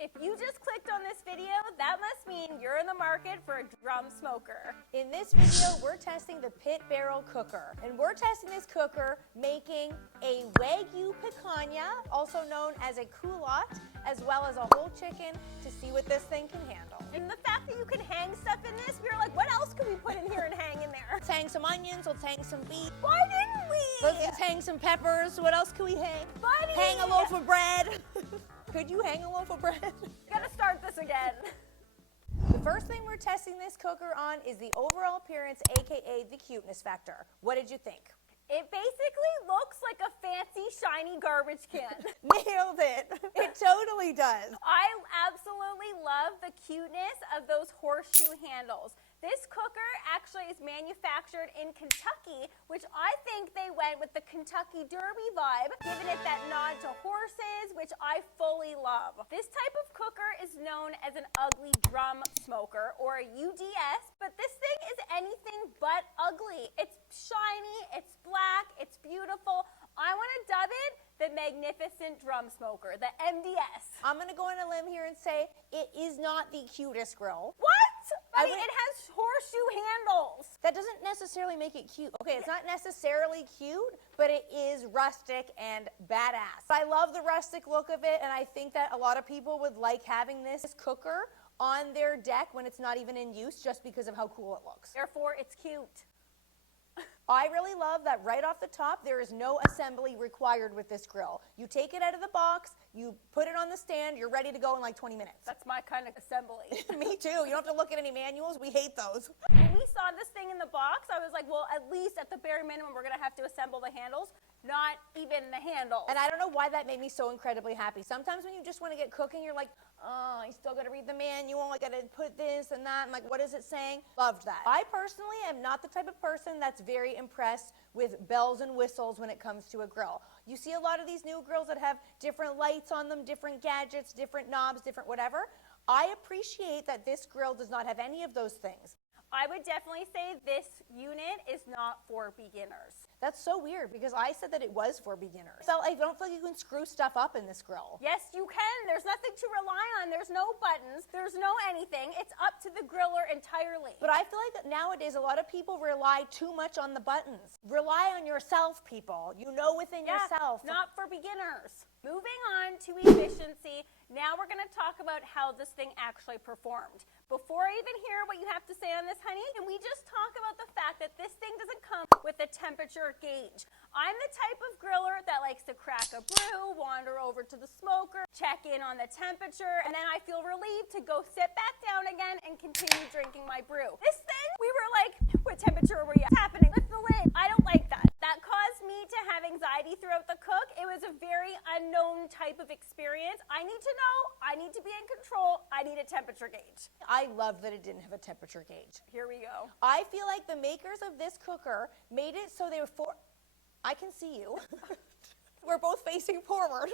If you just clicked on this video, that must mean you're in the market for a drum smoker. In this video, we're testing the pit barrel cooker. And we're testing this cooker making a Wagyu picanha, also known as a culotte, as well as a whole chicken to see what this thing can handle. And the fact that you can hang stuff in this, we were like, what else could we put in here and hang in there? Let's hang some onions, let's hang some beef. Why didn't we? Let's just hang some peppers. What else could we hang? Buddy! Hang a loaf of bread. Could you hang a loaf of bread? Gotta start this again. The first thing we're testing this cooker on is the overall appearance, aka the cuteness factor. What did you think? It basically looks like a fancy, shiny garbage can. Nailed it. It totally does. I absolutely love the cuteness of those horseshoe handles. This cooker actually is manufactured in Kentucky, which I think they went with the Kentucky Derby vibe, giving it that nod to horses, which I fully love. This type of cooker is known as an ugly drum smoker, or a UDS, but this thing is anything but ugly. It's shiny, it's black, it's beautiful. I want to dub it the Magnificent Drum Smoker, the MDS. I'm going to go on a limb here and say it is not the cutest grill. What? I mean, it has horseshoe handles. That doesn't necessarily make it cute. Okay, it's not necessarily cute, but it is rustic and badass. I love the rustic look of it, and I think that a lot of people would like having this cooker on their deck when it's not even in use, just because of how cool it looks. Therefore, it's cute. I really love that right off the top, there is no assembly required with this grill. You take it out of the box, you put it on the stand, you're ready to go in like 20 minutes. That's my kind of assembly. Me too. You don't have to look at any manuals. We hate those. When we saw this thing in the box, I was like, well, at least at the bare minimum, we're going to have to assemble the handles, not even the handles. And I don't know why that made me so incredibly happy. Sometimes when you just want to get cooking, you're like, oh, I still got to read the manual. I got to put this and that. I'm like, what is it saying? Loved that. I personally am not the type of person that's very impressed with bells and whistles when it comes to a grill. You see a lot of these new grills that have different lights on them, different gadgets, different knobs, different whatever. I appreciate that this grill does not have any of those things. I would definitely say this unit is not for beginners. That's so weird because I said that it was for beginners. So I don't feel like you can screw stuff up in this grill. Yes, you can. There's nothing to rely on. There's no buttons. There's no anything. It's up to the griller entirely. But I feel like that nowadays a lot of people rely too much on the buttons. Rely on yourself, people. You know within yourself. Not for beginners. Moving on to efficiency, now we're going to talk about how this thing actually performed. Before I even hear what you have to say on this, honey, can we just talk about the fact that this thing doesn't come with a temperature gauge? I'm the type of griller that likes to crack a brew, wander over to the smoker, check in on the temperature, and then I feel relieved to go sit back down again and continue drinking my brew. This thing, we were like, what temperature were you at? What's happening? Lift the lid. I don't like that. That caused me to have anxiety throughout the cook. It was a very unknown type of experience. I need to know. I need to be in control. I need a temperature gauge. I love that it didn't have a temperature gauge. Here we go. I feel like the makers of this cooker made it so they were I can see you. We're both facing forward.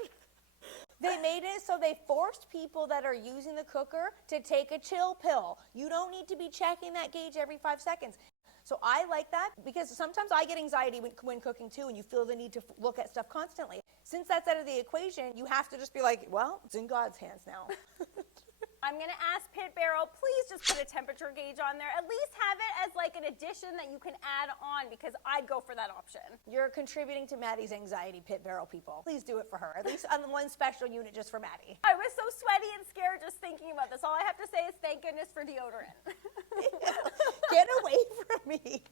They made it so they forced people that are using the cooker to take a chill pill. You don't need to be checking that gauge every 5 seconds. So I like that because sometimes I get anxiety when cooking too, and you feel the need to look at stuff constantly. Since that's out of the equation, you have to just be like, well, it's in God's hands now. I'm going to ask Pit Barrel, please just put a temperature gauge on there. At least have it as like an addition that you can add on, because I'd go for that option. You're contributing to Maddie's anxiety, Pit Barrel people. Please do it for her. At least on one special unit just for Maddie. I was so sweaty and scared just thinking about this. All I have to say is thank goodness for deodorant. Get away from me.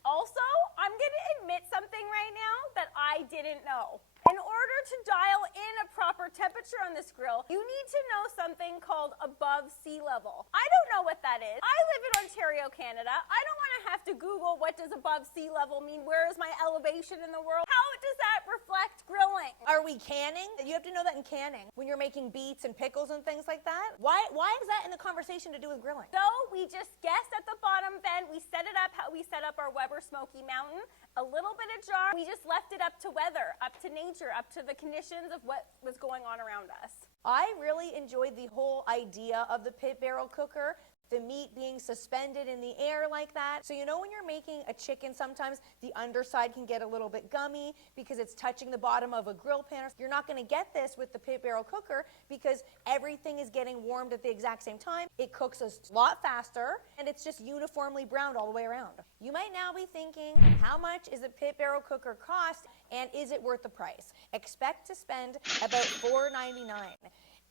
Also, I'm going to admit something right now that I didn't know. In order to dial in a proper temperature on this grill, you need to know something called above sea level. I don't know what that is. I live in Ontario, Canada. I don't want to have to Google what does above sea level mean. Where is my elevation in the world? How does that reflect grilling? Are we canning? You have to know that in canning. When you're making beets and pickles and things like that. Why is that in the conversation to do with grilling? So we just guessed at the bottom vent. We set it up how we set up our Weber Smoky Mountain. A little bit ajar. We just left it up to weather, up to nature, up to the conditions of what was going on around us. I really enjoyed the whole idea of the pit barrel cooker. the meat being suspended in the air like that. So you know when you're making a chicken, sometimes the underside can get a little bit gummy because it's touching the bottom of a grill pan. You're not going to get this with the pit barrel cooker because everything is getting warmed at the exact same time. It cooks a lot faster, and it's just uniformly browned all the way around. You might now be thinking, how much is a pit barrel cooker cost, and is it worth the price? Expect to spend about $4.99.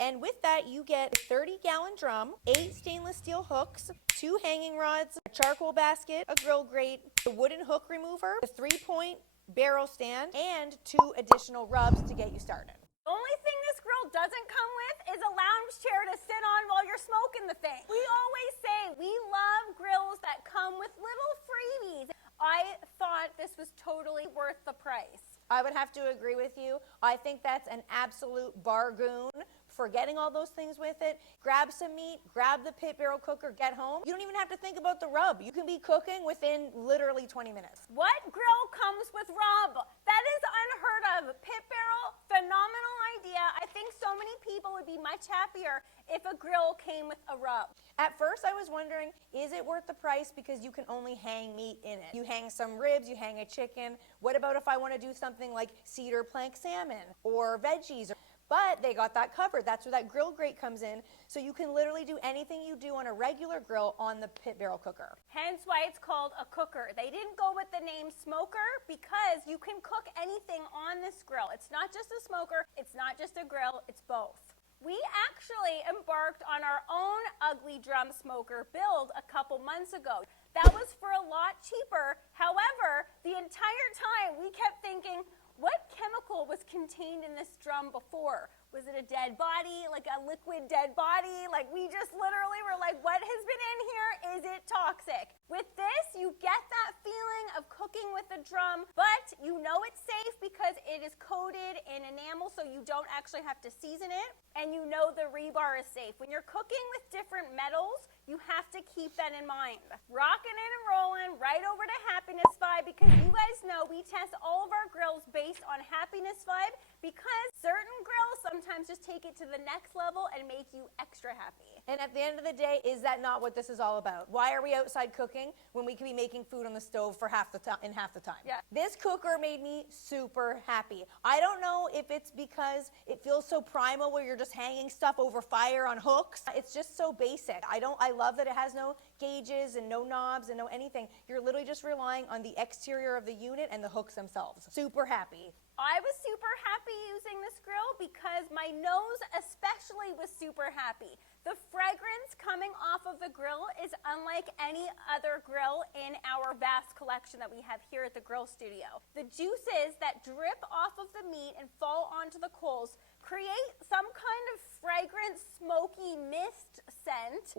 And with that, you get a 30-gallon drum, 8 stainless steel hooks, 2 hanging rods, a charcoal basket, a grill grate, a wooden hook remover, a 3-point barrel stand, and 2 additional rubs to get you started. The only thing this grill doesn't come with is a lounge chair to sit on while you're smoking the thing. We always say we love grills that come with little freebies. I thought this was totally worth the price. I would have to agree with you. I think that's an absolute bargain for getting all those things with it. Grab some meat, grab the pit barrel cooker, get home. You don't even have to think about the rub. You can be cooking within literally 20 minutes. What grill comes with rub? That is unheard of. Pit barrel, phenomenal idea. I think so many people would be much happier if a grill came with a rub. At first I was wondering, is it worth the price because you can only hang meat in it? You hang some ribs, you hang a chicken. What about if I want to do something like cedar plank salmon or veggies? But they got that covered. That's where that grill grate comes in. So you can literally do anything you do on a regular grill on the pit barrel cooker. Hence why it's called a cooker. They didn't go with the name smoker because you can cook anything on this grill. It's not just a smoker, it's not just a grill, it's both. We actually embarked on our own ugly drum smoker build a couple months ago. That was for a lot cheaper. However, the entire time we kept thinking, what chemical was contained in this drum before? Was it a dead body, like a liquid dead body? Like we just literally were like, what has been in here? Is it toxic? With this, you get that feeling of cooking with the drum, but you know it's safe because it is coated in enamel so you don't actually have to season it, and you know the rebar is safe. When you're cooking with different metals, you have to keep that in mind. Rocking in and rolling right over to Happiness Vibe because you guys know we test all of our grills based on Happiness Vibe because certain grills sometimes just take it to the next level and make you extra happy. And at the end of the day, is that not what this is all about? Why are we outside cooking when we can be making food on the stove for half the time? Yeah. This cooker made me super happy. I don't know if it's because it feels so primal where you're just hanging stuff over fire on hooks. It's just so basic. I love that it has no gauges and no knobs and no anything. You're literally just relying on the exterior of the unit and the hooks themselves. Super happy. I was super happy using this grill because my nose especially was super happy. The fragrance coming off of the grill is unlike any other grill in our vast collection that we have here at the grill studio. The juices that drip off of the meat and fall onto the coals create some kind of fragrant, smoky mist scent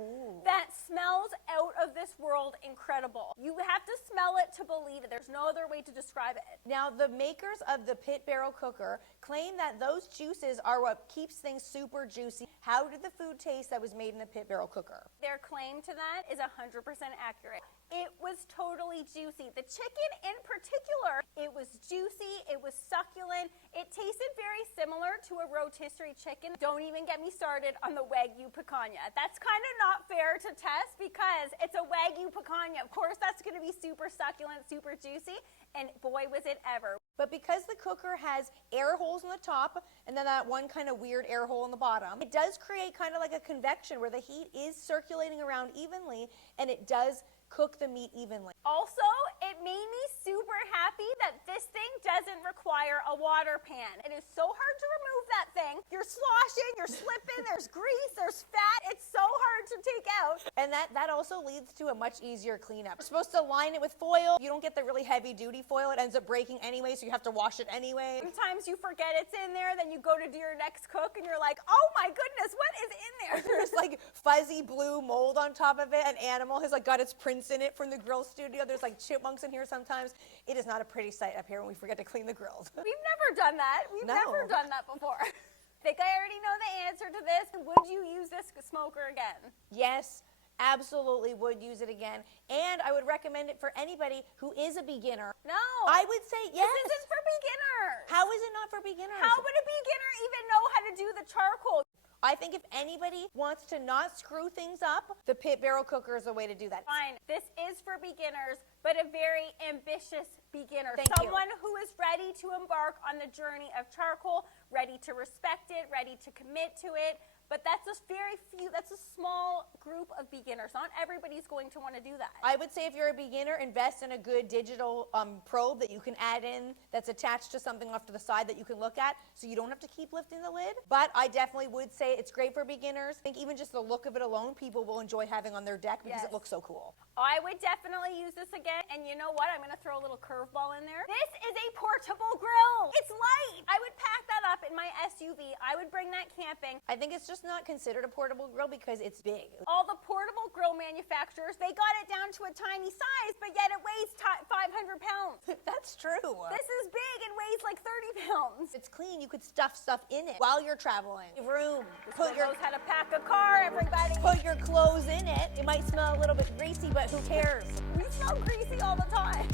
that smells out of this world incredible. You have to smell it to believe it. There's no other way to describe it. Now, the makers of the pit barrel cooker claim that those juices are what keeps things super juicy. How did the food taste that was made in the pit barrel cooker? Their claim to that is 100% accurate. It was totally juicy. The chicken in particular, it was juicy, it was succulent. It tasted very similar to a rotisserie chicken. Don't even get me started on the Wagyu picanha. That's kind of not fair to test because it's a Wagyu picanha. Of course, that's going to be super succulent, super juicy, and boy, was it ever. But because the cooker has air holes on the top and then that one kind of weird air hole in the bottom, it does create kind of like a convection where the heat is circulating around evenly, and it does cook the meat evenly. Also, it made me super happy that this thing doesn't require a water pan. It is so hard to remove that thing. You're sloshing, you're slipping, there's grease, there's fat. It's so hard to take out. And that also leads to a much easier cleanup. You're supposed to line it with foil. You don't get the really heavy duty foil. It ends up breaking anyway, so you have to wash it anyway. Sometimes you forget it's in there, then you go to do your next cook and you're like, oh my goodness, what is in there? There's like fuzzy blue mold on top of it. An animal has like got its prints in it from the grill studio. There's like chipmunks in here sometimes. It is not a pretty sight up here when we forget to clean the grills. We've never done that. We've No. never done that before. I think I already know the answer to this. Would you use this smoker again? Yes, absolutely would use it again. And I would recommend it for anybody who is a beginner. No. I would say yes. This isn't for beginners. How is it not for beginners? How would a beginner even know how to do the charcoal? I think if anybody wants to not screw things up, the pit barrel cooker is a way to do that. Fine, this is for beginners, but a very ambitious beginner. Thank you. Someone who is ready to embark on the journey of charcoal, ready to respect it, ready to commit to it. But that's a very few, that's a small group of beginners. Not everybody's going to want to do that. I would say if you're a beginner, invest in a good digital probe that you can add in that's attached to something off to the side that you can look at, so you don't have to keep lifting the lid. But I definitely would say it's great for beginners. I think even just the look of it alone, people will enjoy having on their deck because Yes. it looks so cool. I would definitely use this again. And you know what? I'm going to throw a little curveball in there. This is a portable grill. It's light. I would pack that up in my SUV. I would bring that camping. I think it's just not considered a portable grill because it's big. All the portable grill manufacturers, they got it down to a tiny size, but yet it weighs 500 pounds. That's true. This is big and weighs like 30 pounds. It's clean. You could stuff stuff in it while you're traveling. Room. Who knows how to pack a car, everybody? Put your clothes in it. It might smell a little bit greasy, but who cares? We smell greasy all the time.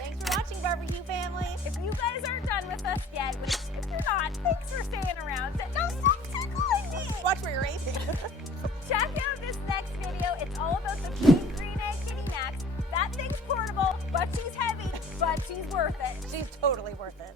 Thanks for watching, BBQ Family. If you guys aren't done with us yet, which if you're not, thanks for staying around. No, stop tickling me. Watch where you're aiming. Check out this next video. It's all about the big green egg kitty Max. That thing's portable, but she's heavy, but she's worth it. She's totally worth it.